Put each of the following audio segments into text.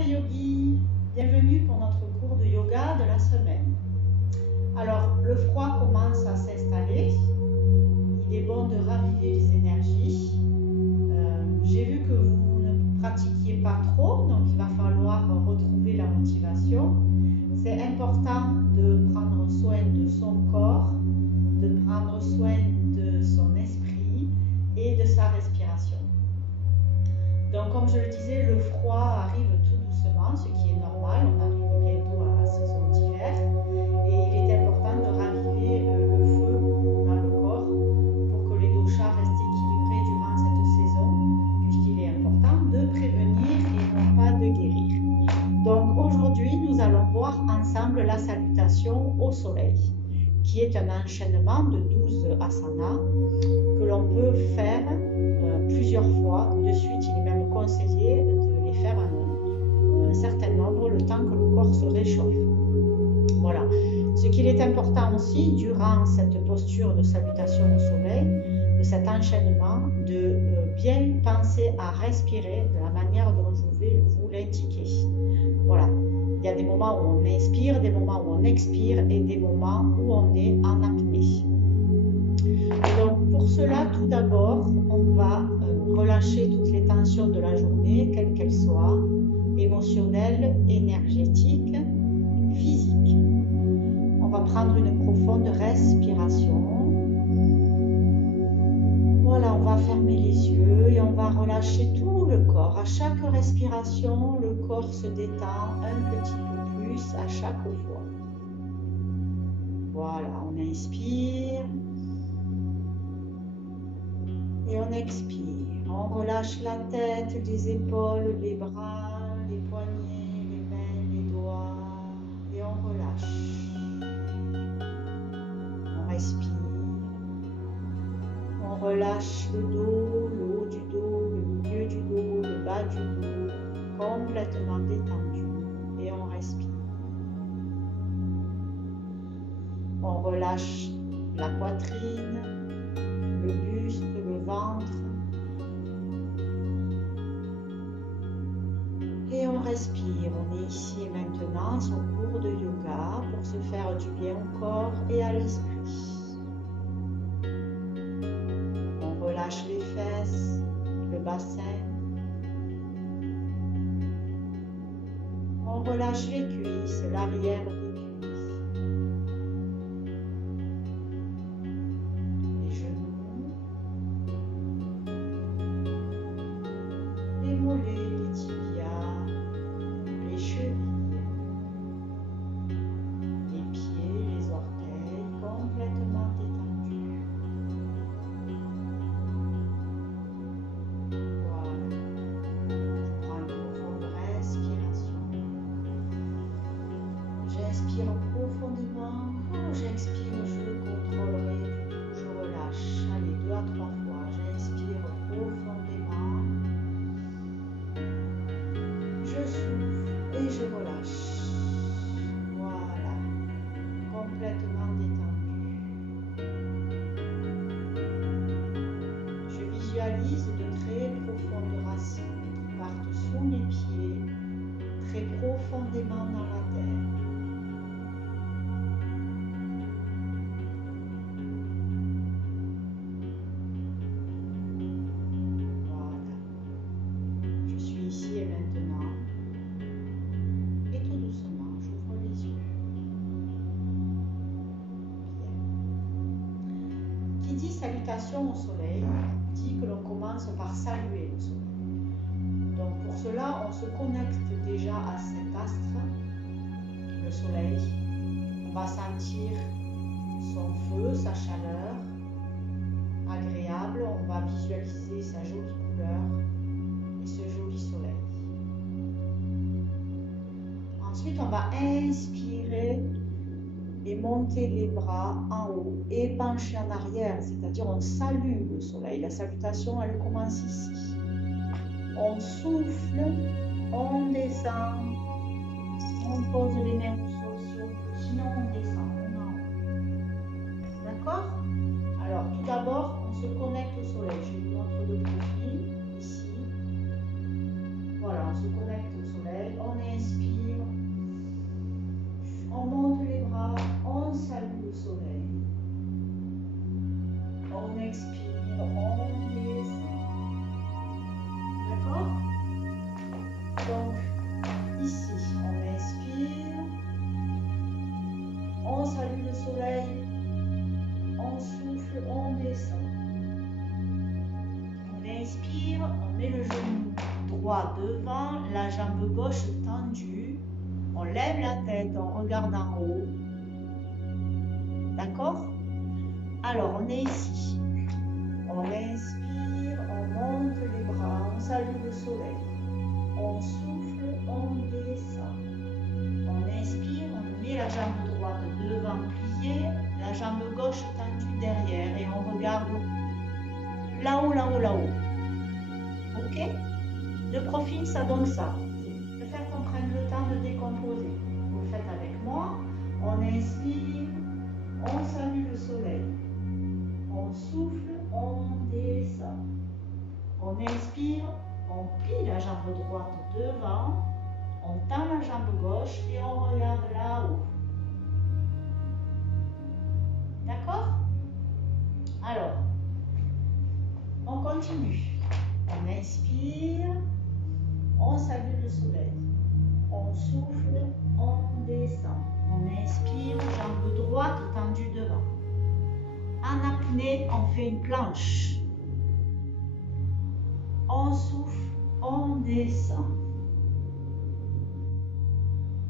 les yogis, bienvenue pour notre cours de yoga de la semaine. Alors, le froid commence à s'installer, il est bon de raviver les énergies. J'ai vu que vous ne pratiquiez pas trop, donc il va falloir retrouver la motivation. C'est important de prendre soin de son corps, de prendre soin de son esprit et de sa respiration. Donc, comme je le disais, le froid arrive tout doucement, ce qui est normal. On arrive bientôt à la saison d'hiver et il est important de raviver le feu dans le corps pour que les doshas restent équilibrés durant cette saison, puisqu'il est important de prévenir et non pas de guérir. Donc, aujourd'hui, nous allons voir ensemble la salutation au soleil, qui est un enchaînement de 12 asanas que l'on peut faire plusieurs fois de suite. Il est même conseillé de les faire un certain nombre, le temps que le corps se réchauffe. Voilà. Ce qu'il est important aussi, durant cette posture de salutation au soleil, de cet enchaînement, de bien penser à respirer de la manière dont je vais vous l'indiquer. Voilà. Il y a des moments où on inspire, des moments où on expire et des moments où on est en apnée. Donc pour cela, tout d'abord, on va relâcher toutes les tensions de la journée, quelles qu'elles soient, émotionnelles, énergétiques, physiques. On va prendre une profonde respiration. Voilà, on va fermer les yeux et on va relâcher tout le corps. À chaque respiration, le corps se détend un petit peu plus à chaque fois. Voilà, on inspire. Et on expire. On relâche la tête, les épaules, les bras, les poignets, les mains, les doigts. Et on relâche. On respire. On relâche le dos, le haut du dos, le milieu du dos, le bas du dos, complètement détendu. Et on respire. On relâche la poitrine, le buste, le ventre. Et on respire. On est ici et maintenant à son cours de yoga pour se faire du bien au corps et à l'esprit. On relâche les fesses, le bassin. On relâche les cuisses, l'arrière des cuisses. Les mollets, les tibias, les chevilles, les pieds, les orteils complètement détendus. Voilà. Je prends une profonde respiration. J'inspire profondément. Quand j'expire, je le contrôlerai du tout. Je relâche. Allez, 2 à 3 fois. J'inspire profondément. Je souffle et je relâche. Voilà, complètement détendu. Je visualise de très profondes racines qui partent sous mes pieds, très profondément dans la terre. Qui dit salutation au soleil dit que l'on commence par saluer le soleil. Donc pour cela, on se connecte déjà à cet astre, le soleil. On va sentir son feu, sa chaleur agréable. On va visualiser sa jolie couleur et ce joli soleil. Ensuite, on va inspirer et monter les bras en haut et pencher en arrière, c'est-à-dire on salue le soleil. La salutation, elle commence ici. On souffle, on descend, on pose les mains au sol si on peut, sinon on descend, on en haut. D'accord? Alors tout d'abord, on se connecte au soleil. Je vous montre le profil ici. Voilà, on se connecte au soleil, on Donc, ici, on inspire, on salue le soleil, on souffle, on descend. On inspire, on met le genou droit devant, la jambe gauche tendue, on lève la tête, on regarde en haut. D'accord? Alors, on est ici. On inspire, on monte les bras, on salue le soleil. On souffle, on descend. On inspire, on met la jambe droite devant pliée, la jambe gauche tendue derrière et on regarde là-haut, là-haut, là-haut. Ok? De profil, ça donne ça. Je vais faire qu'on prenne le temps de décomposer. Vous le faites avec moi. On inspire, on salue le soleil. On souffle, on descend. On inspire, on plie la jambe droite devant. On tend la jambe gauche et on regarde là-haut. D'accord? Alors, on continue. On inspire, on salue le soleil. On souffle, on descend. On inspire, jambe droite tendue devant. En apnée, on fait une planche. On souffle, on descend.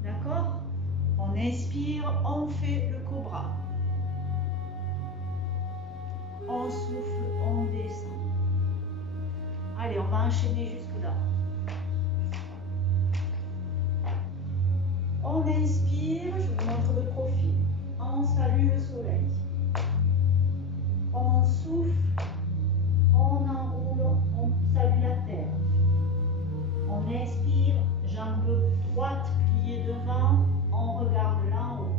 D'accord? On inspire, on fait le cobra. On souffle, on descend. Allez, on va enchaîner jusque-là. On inspire, je vous montre le profil. On salue le soleil. On souffle, on enroule, on salue la terre. On inspire, jambe droite pliée devant, on regarde là-haut.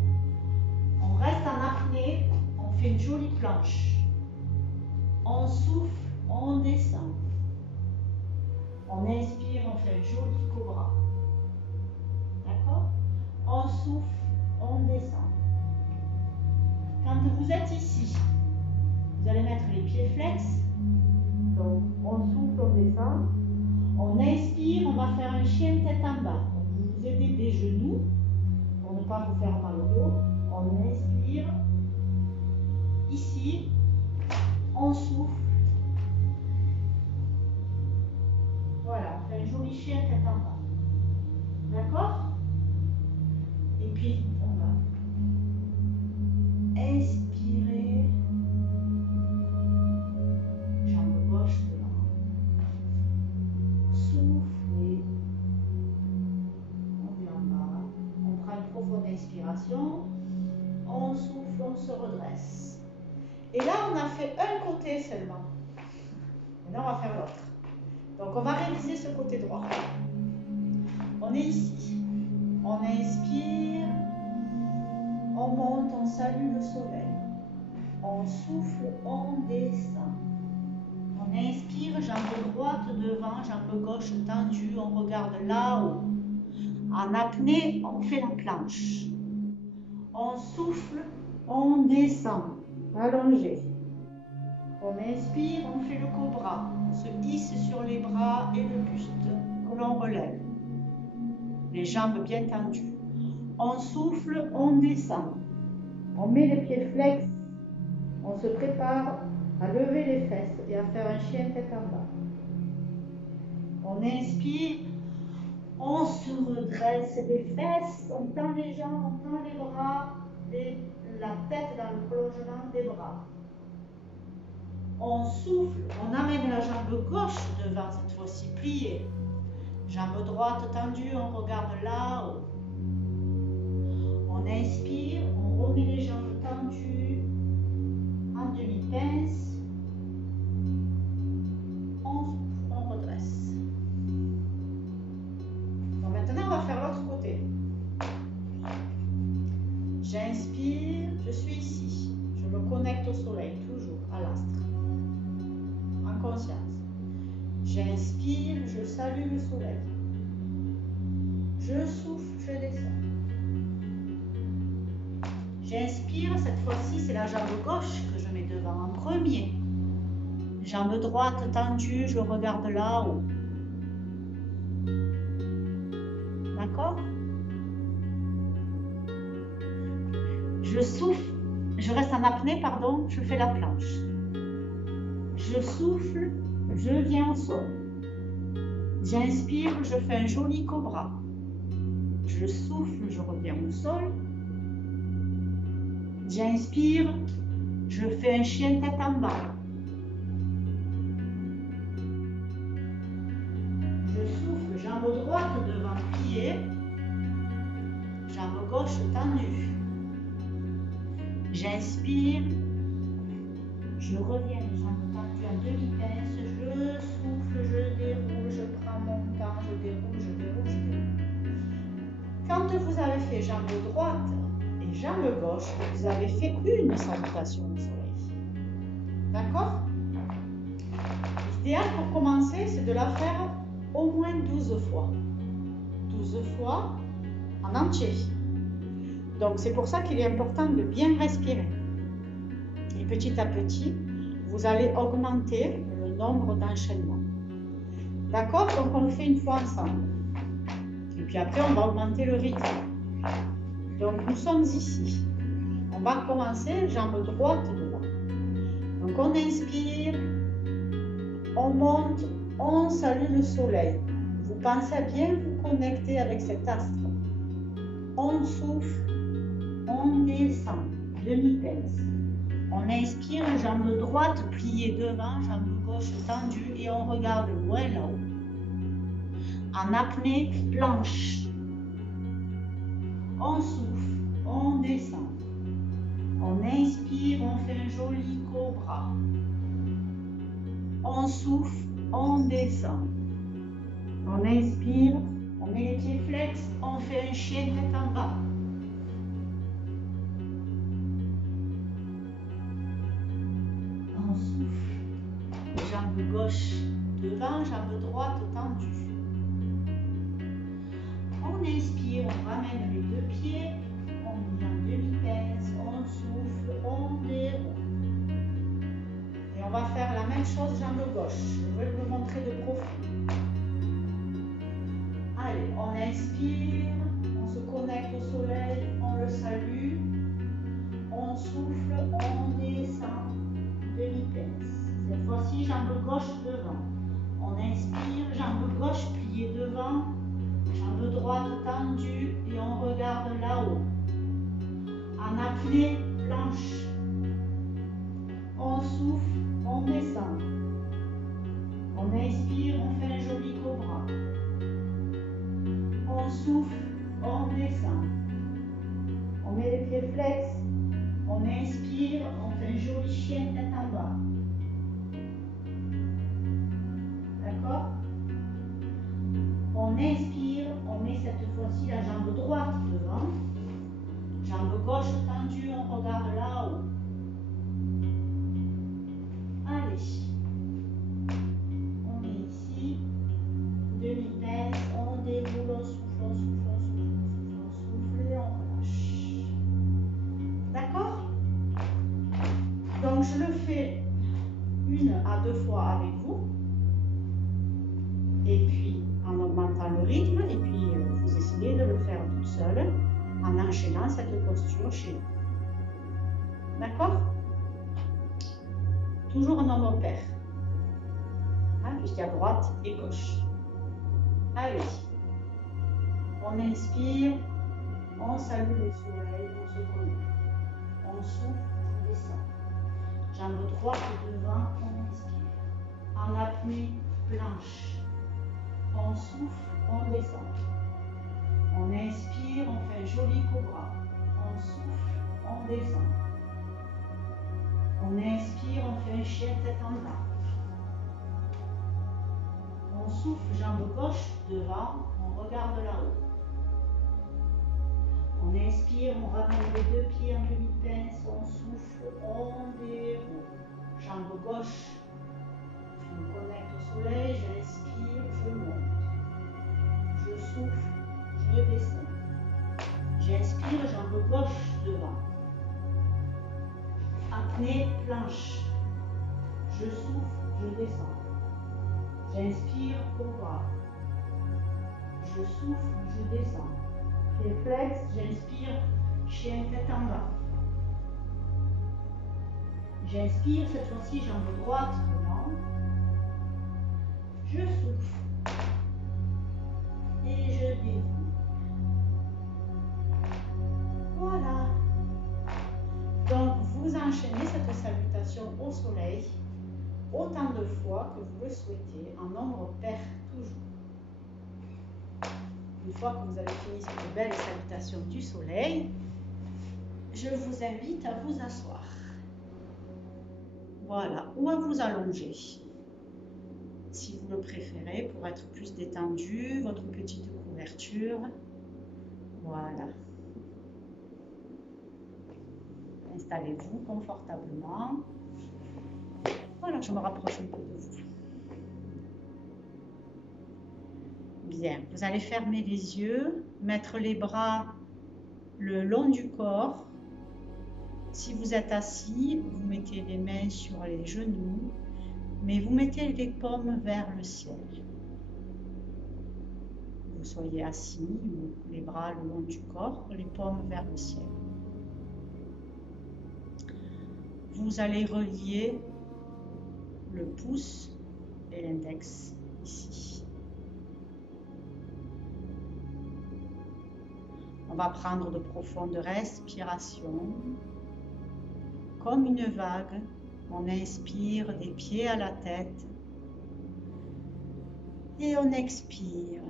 On reste en apnée, on fait une jolie planche. On souffle, on descend. On inspire, on fait un joli cobra. D'accord? On souffle, on descend. Quand vous êtes ici, vous allez mettre les pieds flex. Donc, on souffle, on descend. On inspire, on va faire un chien tête en bas. Donc, vous vous aidez des genoux pour ne pas vous faire mal au dos. On inspire. Ici, on souffle. Voilà, on fait un joli chien tête en bas. D'accord? Et puis, on va inspirer. Jambe gauche devant. Souffler. On vient en bas. On prend une profonde inspiration. On souffle, on se redresse. Et là, on a fait un côté seulement. Maintenant, on va faire l'autre. Donc, on va réviser ce côté droit. On est ici. On inspire. On monte, on salue le soleil. On souffle, on descend. On inspire, jambe droite devant, jambe gauche tendue. On regarde là-haut. En apnée, on fait la planche. On souffle, on descend. Allongé. On inspire, on fait le cobra. On se hisse sur les bras et le buste que l'on relève. Les jambes bien tendues. On souffle, on descend. On met les pieds flex. On se prépare à lever les fesses et à faire un chien tête en bas. On inspire, on se redresse les fesses, on tend les jambes, on tend les bras, la tête dans le prolongement des bras. On souffle, on amène la jambe gauche devant, cette fois-ci pliée. Jambe droite tendue, on regarde là-haut. On inspire, on remet les jambes tendues en demi-pince. On redresse. Bon, maintenant, on va faire l'autre côté. J'inspire, je suis ici. Je me connecte au soleil, toujours, à l'astre. En conscience. J'inspire, je salue le soleil. Je souffle, je descends. J'inspire, cette fois-ci, c'est la jambe gauche que je mets devant en premier. Jambe droite tendue, je regarde là-haut. D'accord? Je souffle, je reste en apnée, pardon, je fais la planche. Je souffle, je viens au sol. J'inspire, je fais un joli cobra. Je souffle, je reviens au sol. J'inspire, je fais un chien tête en bas. Je souffle, jambe droite devant pliée. Jambe gauche tendue. J'inspire, je reviens les jambes tendues en demi-pince, je souffle, je déroule, je prends mon temps, je déroule, je déroule, je déroule. Quand vous avez fait jambe droite et jambe gauche, vous avez fait une salutation au soleil. D'accord? L'idéal pour commencer, c'est de la faire au moins 12 fois. 12 fois en entier. Donc c'est pour ça qu'il est important de bien respirer. Et petit à petit, vous allez augmenter le nombre d'enchaînements. D'accord? Donc on le fait une fois ensemble. Et puis après, on va augmenter le rythme. Donc nous sommes ici. On va commencer jambe droite devant. Donc on inspire, on monte, on salue le soleil. Vous pensez à bien vous connecter avec cet astre. On souffle. On descend, demi-pince. On inspire, jambe droite pliée devant, jambe gauche tendue et on regarde loin là-haut. En apnée, planche. On souffle, on descend. On inspire, on fait un joli cobra. On souffle, on descend. On inspire, on met les pieds flex, on fait un chien tête en bas. On souffle, jambe gauche devant, jambe droite tendue. On inspire, on ramène les deux pieds, on met en demi-pince, on souffle, on déroule. Et on va faire la même chose jambe gauche. Je vais vous montrer de profil. Allez, on inspire, on se connecte au soleil, on le salue. On souffle, on descend. Demi-pince. Cette fois-ci, jambe gauche devant. On inspire, jambe gauche pliée devant, jambe droite tendue et on regarde là-haut. En apnée, planche. On souffle, on descend. On inspire, on fait un joli cobra. On souffle, on descend. On met les pieds flex. On inspire, on fait un joli chien tête en bas. D'accord? On inspire, on met cette fois-ci la jambe droite devant. Jambe gauche tendue, on regarde là-haut. Allez. On est ici. Demi-pince, on déroule, on souffle, on souffle, on souffle, on souffle et on relâche. D'accord? Donc je le fais 1 à 2 fois avec vous. Et puis en augmentant le rythme. Et puis vous essayez de le faire toute seule en enchaînant cette posture chez vous. D'accord? Toujours un homme au pair. Hein, puisqu'il y a droite et gauche. Allez. On inspire. On salue le soleil. On se connecte. On souffle, on descend. Jambe droite devant, on inspire. En apnée, planche. On souffle, on descend. On inspire, on fait un joli cobra. On souffle, on descend. On inspire, on fait un chien tête en bas. On souffle, jambe gauche devant, on regarde là-haut. On inspire, on ramène les deux pieds en demi-pince, on souffle, on déroule. Jambe gauche, je me connecte au soleil, j'inspire, je monte. Je souffle, je descends. J'inspire, jambe gauche devant. Apnée, planche. Je souffle, je descends. J'inspire, cobra. Je souffle, je descends. Pied flex, j'inspire, chien tête en bas. J'inspire, cette fois-ci jambe droite devant. Je souffle. Et je déroule. Voilà. Donc vous enchaînez cette salutation au soleil autant de fois que vous le souhaitez, en nombre pair toujours. Une fois que vous avez fini cette belle salutation du soleil, je vous invite à vous asseoir. Voilà, ou à vous allonger, si vous le préférez, pour être plus détendu, votre petite couverture. Voilà. Installez-vous confortablement. Voilà, je me rapproche un peu de vous. Bien, vous allez fermer les yeux, mettre les bras le long du corps. Si vous êtes assis, vous mettez les mains sur les genoux, mais vous mettez les paumes vers le ciel. Vous soyez assis, ou les bras le long du corps, les paumes vers le ciel. Vous allez relier le pouce et l'index ici. On va prendre de profondes respirations. Comme une vague, on inspire des pieds à la tête et on expire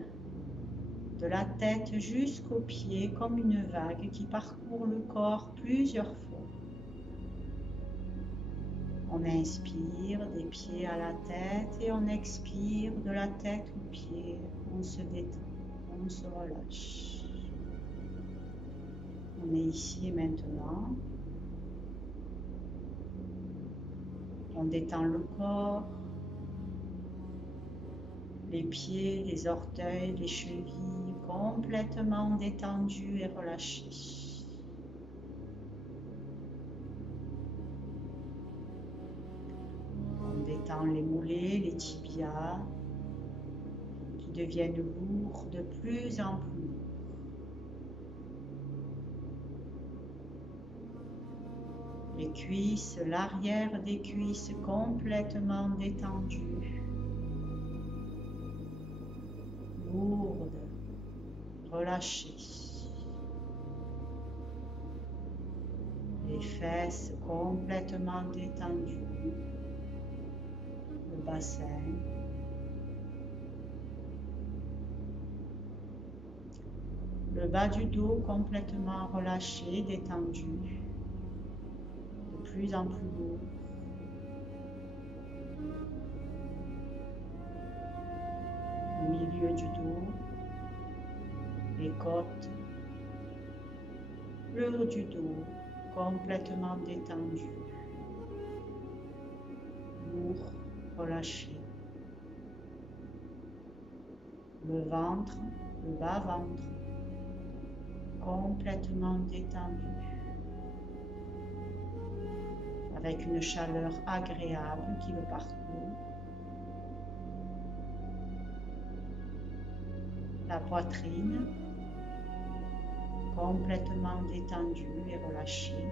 de la tête jusqu'aux pieds comme une vague qui parcourt le corps plusieurs fois. On inspire des pieds à la tête et on expire de la tête aux pieds. On se détend, on se relâche. On est ici et maintenant. On détend le corps, les pieds, les orteils, les chevilles complètement détendus et relâchés. On détend les mollets, les tibias qui deviennent lourds de plus en plus lourds. Les cuisses, l'arrière des cuisses complètement détendues, lourdes, relâchées. Les fesses complètement détendues, le bassin. Le bas du dos complètement relâché, détendu. Plus en plus lourd. Le milieu du dos, les côtes, le haut du dos complètement détendu, lourd, relâché. Le ventre, le bas-ventre, complètement détendu. Avec une chaleur agréable qui le parcourt. La poitrine, complètement détendue et relâchée.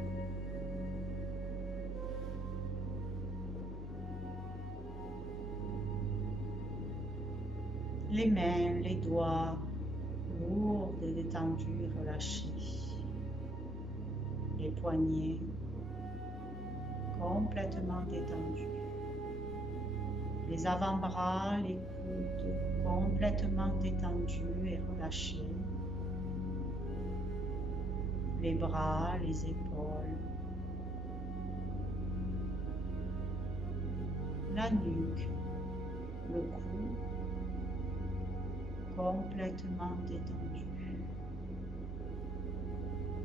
Les mains, les doigts, lourds et détendus et relâchés. Les poignets, complètement détendus. Les avant-bras, les coudes complètement détendus et relâchés. Les bras, les épaules. La nuque, le cou complètement détendu.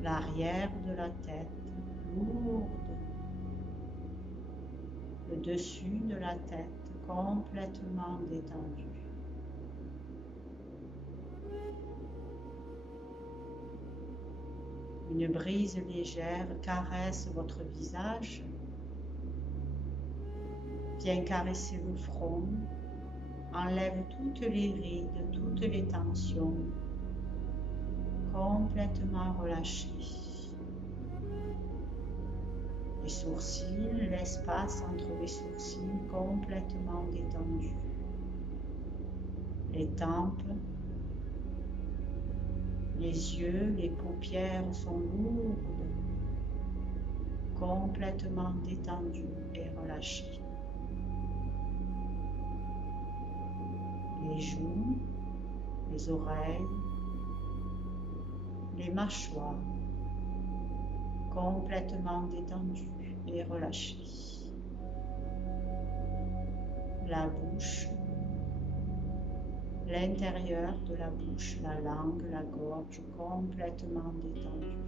L'arrière de la tête lourde. Le dessus de la tête complètement détendu. Une brise légère caresse votre visage. Vient caresser le front, enlève toutes les rides, toutes les tensions, complètement relâchées. Les sourcils, l'espace entre les sourcils complètement détendu. Les tempes, les yeux, les paupières sont lourdes, complètement détendues et relâchées. Les joues, les oreilles, les mâchoires, complètement détendues et relâchées. La bouche, l'intérieur de la bouche, la langue, la gorge, complètement détendue.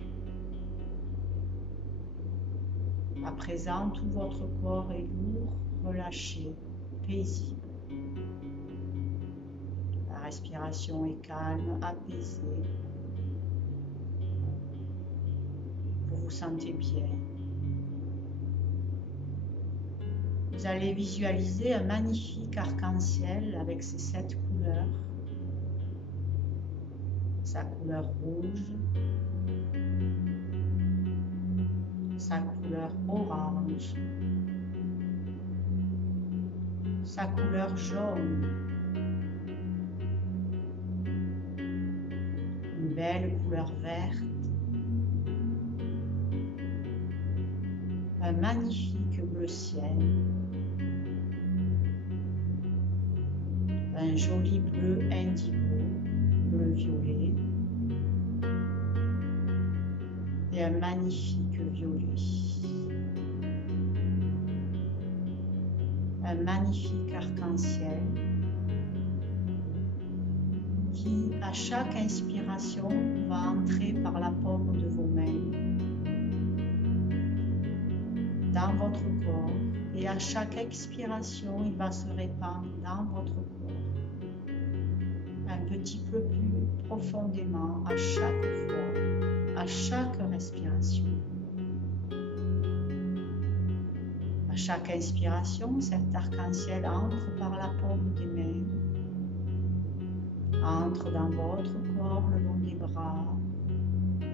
À présent, tout votre corps est lourd, relâché, paisible. La respiration est calme, apaisée. Vous vous sentez bien. Vous allez visualiser un magnifique arc-en-ciel avec ses 7 couleurs. Sa couleur rouge, sa couleur orange, sa couleur jaune, une belle couleur verte, un magnifique bleu ciel, un joli bleu indigo, bleu violet et un magnifique violet. Un magnifique arc-en-ciel qui, à chaque inspiration, va entrer par la paume de vos mains dans votre corps, et à chaque expiration, il va se répandre dans votre corps un petit peu plus profondément à chaque fois, à chaque respiration. À chaque inspiration, cet arc-en-ciel entre par la paume des mains, entre dans votre corps le long des bras,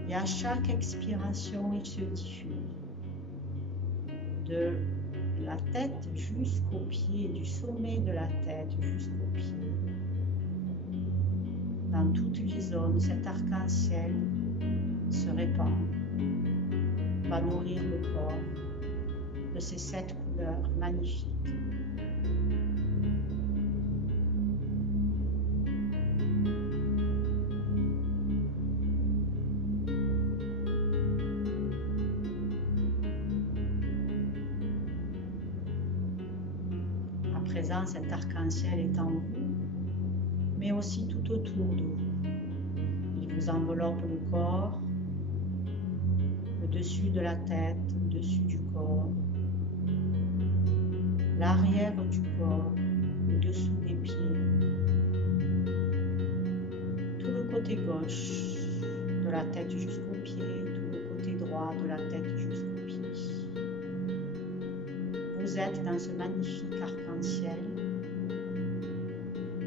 et à chaque expiration, il se diffuse de la tête jusqu'aux pieds, du sommet de la tête jusqu'aux pieds. Dans toutes les zones, cet arc-en-ciel se répand, va nourrir le corps de ces 7 couleurs magnifiques. À présent, cet arc-en-ciel est en vous, mais aussi tout autour de vous. Il vous enveloppe le corps, le dessus de la tête, le dessus du corps, l'arrière du corps, le dessous des pieds, tout le côté gauche de la tête jusqu'aux pieds, tout le côté droit de la tête jusqu'aux pieds. Vous êtes dans ce magnifique arc-en-ciel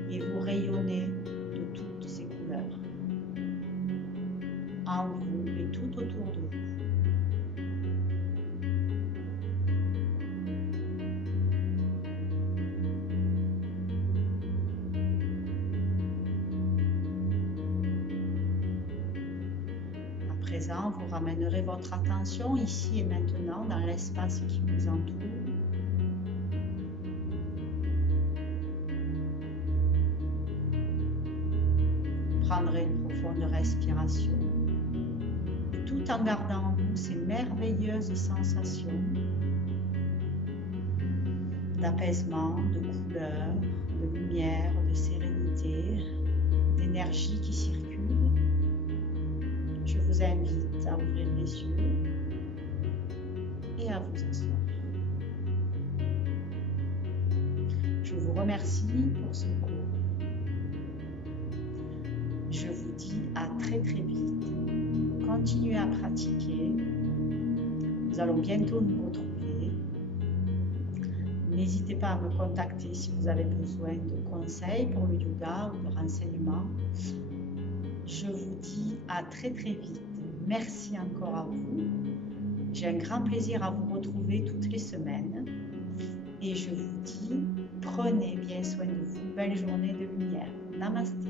et vous rayonnez de toutes ces couleurs, en vous et tout autour de vous. À présent, vous ramènerez votre attention ici et maintenant dans l'espace qui vous entoure. Prendrez une profonde respiration et tout en gardant en vous ces merveilleuses sensations d'apaisement, de couleur, de lumière, de sérénité, d'énergie qui circule. Je vous invite à ouvrir les yeux et à vous asseoir. Je vous remercie pour ce cours. Je vous dis à très très vite. Continuez à pratiquer. Nous allons bientôt nous retrouver. N'hésitez pas à me contacter si vous avez besoin de conseils pour le yoga ou de renseignements. Je vous dis à très très vite. Merci encore à vous. J'ai un grand plaisir à vous retrouver toutes les semaines. Et je vous dis, prenez bien soin de vous. Belle journée de lumière. Namasté.